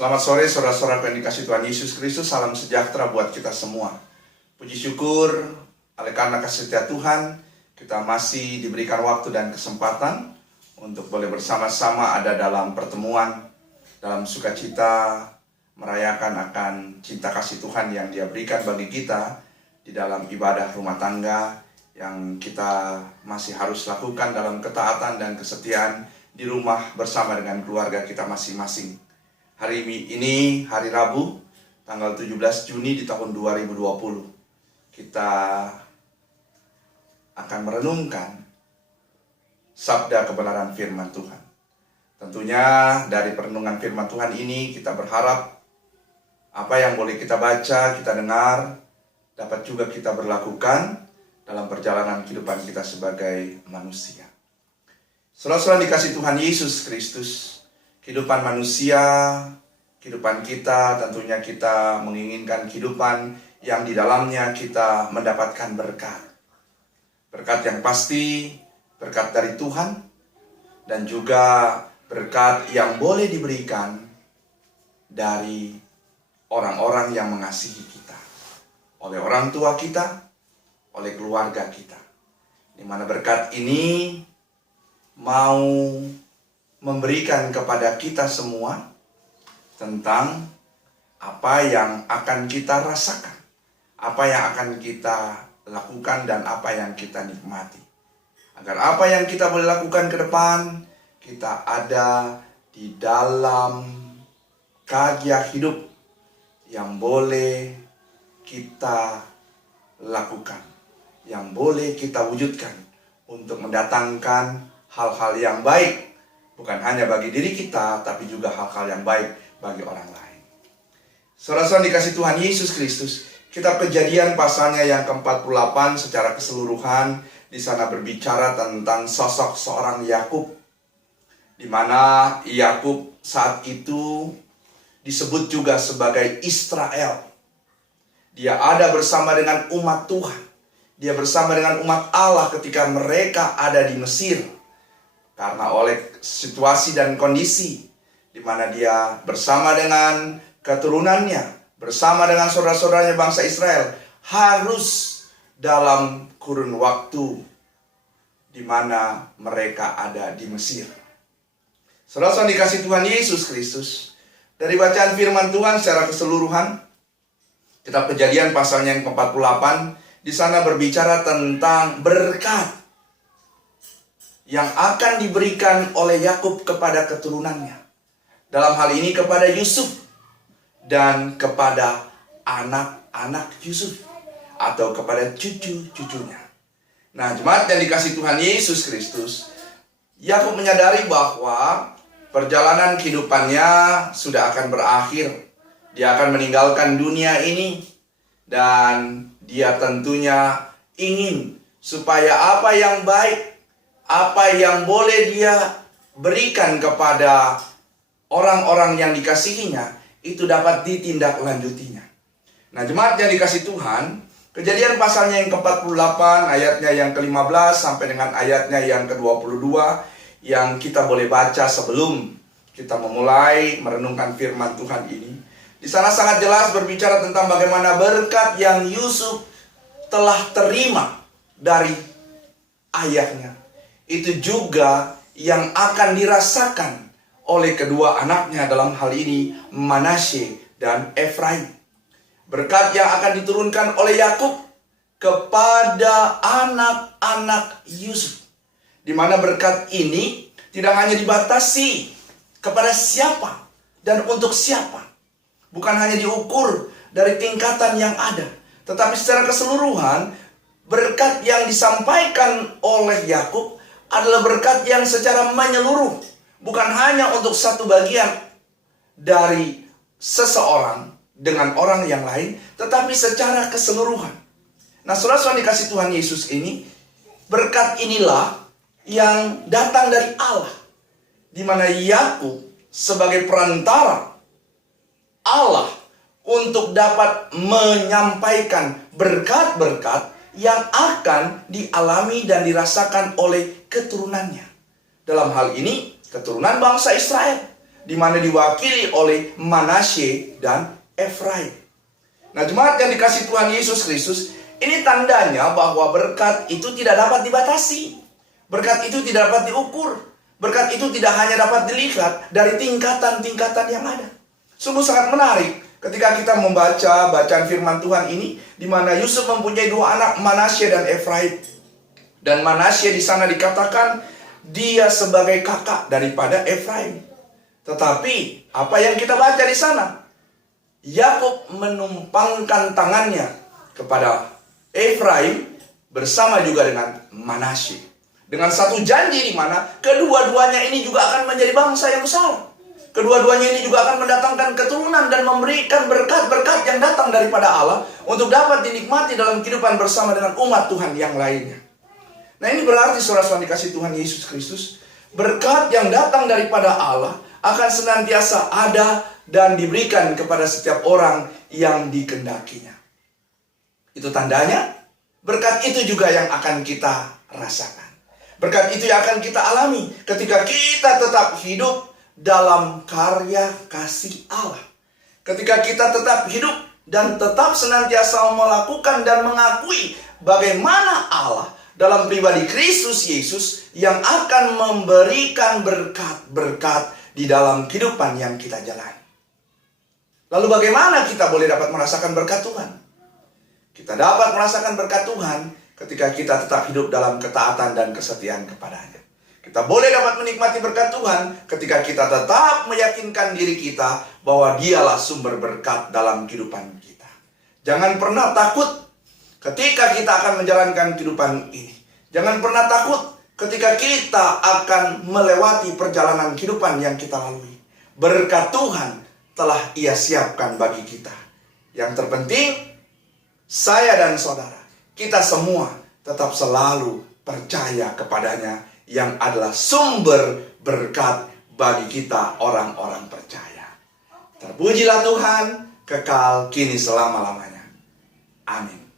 Selamat sore saudara-saudara yang dikasihi Tuhan Yesus Kristus. Salam sejahtera buat kita semua. Puji syukur oleh karena kasih setia Tuhan, kita masih diberikan waktu dan kesempatan untuk boleh bersama-sama ada dalam pertemuan, dalam sukacita, merayakan akan cinta kasih Tuhan yang Dia berikan bagi kita di dalam ibadah rumah tangga yang kita masih harus lakukan dalam ketaatan dan kesetiaan di rumah bersama dengan keluarga kita masing-masing. Hari ini hari Rabu, tanggal 17 Juni di tahun 2020. Kita akan merenungkan sabda kebenaran firman Tuhan. Tentunya dari perenungan firman Tuhan ini kita berharap apa yang boleh kita baca, kita dengar, dapat juga kita berlakukan dalam perjalanan kehidupan kita sebagai manusia. Saudara-saudara dikasihi Tuhan Yesus Kristus, kehidupan manusia, kehidupan kita, tentunya kita menginginkan kehidupan yang di dalamnya kita mendapatkan berkat. Berkat yang pasti, berkat dari Tuhan, dan juga berkat yang boleh diberikan dari orang-orang yang mengasihi kita. Oleh orang tua kita, oleh keluarga kita. Di mana berkat ini mau memberikan kepada kita semua tentang apa yang akan kita rasakan, apa yang akan kita lakukan, dan apa yang kita nikmati. Agar apa yang kita boleh lakukan ke depan, kita ada di dalam karya hidup yang boleh kita lakukan, yang boleh kita wujudkan untuk mendatangkan hal-hal yang baik, bukan hanya bagi diri kita, tapi juga hal-hal yang baik bagi orang lain. Saudara-saudara dikasihi Tuhan Yesus Kristus, kitab Kejadian pasalnya yang ke-48 secara keseluruhan di sana berbicara tentang sosok seorang Yakub, di mana Yakub saat itu disebut juga sebagai Israel. Dia ada bersama dengan umat Tuhan. Dia bersama dengan umat Allah ketika mereka ada di Mesir. Karena oleh situasi dan kondisi di mana dia bersama dengan keturunannya, bersama dengan saudara-saudaranya bangsa Israel, harus dalam kurun waktu di mana mereka ada di Mesir. Saudara-saudara dikasihi Tuhan Yesus Kristus, dari bacaan firman Tuhan secara keseluruhan, kitab Kejadian pasalnya yang ke-48, di sana berbicara tentang berkat yang akan diberikan oleh Yakub kepada keturunannya. Dalam hal ini kepada Yusuf dan kepada anak-anak Yusuf atau kepada cucu-cucunya. Nah, jemaat yang dikasihi Tuhan Yesus Kristus, Yakub menyadari bahwa perjalanan kehidupannya sudah akan berakhir. Dia akan meninggalkan dunia ini dan dia tentunya ingin supaya apa yang baik, apa yang boleh dia berikan kepada orang-orang yang dikasihinya, itu dapat ditindaklanjutinya. Nah, jemaat yang dikasihi Tuhan, Kejadian pasalnya yang ke-48, ayatnya yang ke-15 sampai dengan ayatnya yang ke-22, yang kita boleh baca sebelum kita memulai merenungkan firman Tuhan ini. Di sana sangat jelas berbicara tentang bagaimana berkat yang Yusuf telah terima dari ayahnya, itu juga yang akan dirasakan oleh kedua anaknya, dalam hal ini Manasye dan Efraim. Berkat yang akan diturunkan oleh Yakub kepada anak-anak Yusuf, di mana berkat ini tidak hanya dibatasi kepada siapa dan untuk siapa, bukan hanya diukur dari tingkatan yang ada, tetapi secara keseluruhan berkat yang disampaikan oleh Yakub adalah berkat yang secara menyeluruh, bukan hanya untuk satu bagian dari seseorang dengan orang yang lain, tetapi secara keseluruhan. Nah, saudara-saudara dikasihi Tuhan Yesus ini, berkat inilah yang datang dari Allah, di mana Yakub sebagai perantara Allah untuk dapat menyampaikan berkat-berkat yang akan dialami dan dirasakan oleh keturunannya. Dalam hal ini, keturunan bangsa Israel. di mana diwakili oleh Manasye dan Efraim. Nah, jemaat yang dikasih Tuhan Yesus Kristus, ini tandanya bahwa berkat itu tidak dapat dibatasi. Berkat itu tidak dapat diukur. Berkat itu tidak hanya dapat dilihat dari tingkatan-tingkatan yang ada. Sungguh sangat menarik ketika kita membaca bacaan firman Tuhan ini, di mana Yusuf mempunyai dua anak, Manasye dan Efraim. Dan Manasye di sana dikatakan dia sebagai kakak daripada Efraim. Tetapi apa yang kita baca di sana? Yakub menumpangkan tangannya kepada Efraim bersama juga dengan Manasye, dengan satu janji di mana kedua-duanya ini juga akan menjadi bangsa yang besar. Kedua-duanya ini juga akan mendatangkan keturunan dan memberikan berkat-berkat yang datang daripada Allah untuk dapat dinikmati dalam kehidupan bersama dengan umat Tuhan yang lainnya. Nah, ini berarti saudara-saudara dikasih Tuhan Yesus Kristus, berkat yang datang daripada Allah akan senantiasa ada dan diberikan kepada setiap orang yang dikehendakinya. Itu tandanya, berkat itu juga yang akan kita rasakan. Berkat itu yang akan kita alami ketika kita tetap hidup dalam karya kasih Allah. Ketika kita tetap hidup dan tetap senantiasa melakukan dan mengakui bagaimana Allah dalam pribadi Kristus Yesus yang akan memberikan berkat-berkat di dalam kehidupan yang kita jalani. Lalu bagaimana kita boleh dapat merasakan berkat Tuhan? Kita dapat merasakan berkat Tuhan ketika kita tetap hidup dalam ketaatan dan kesetiaan kepadanya. Kita boleh dapat menikmati berkat Tuhan ketika kita tetap meyakinkan diri kita bahwa Dialah sumber berkat dalam kehidupan kita. Jangan pernah takut ketika kita akan menjalankan kehidupan ini. Jangan pernah takut ketika kita akan melewati perjalanan kehidupan yang kita lalui. Berkat Tuhan telah Ia siapkan bagi kita. Yang terpenting, saya dan saudara, kita semua tetap selalu percaya kepadanya yang adalah sumber berkat bagi kita orang-orang percaya. Terpujilah Tuhan, kekal kini selama-lamanya. Amin.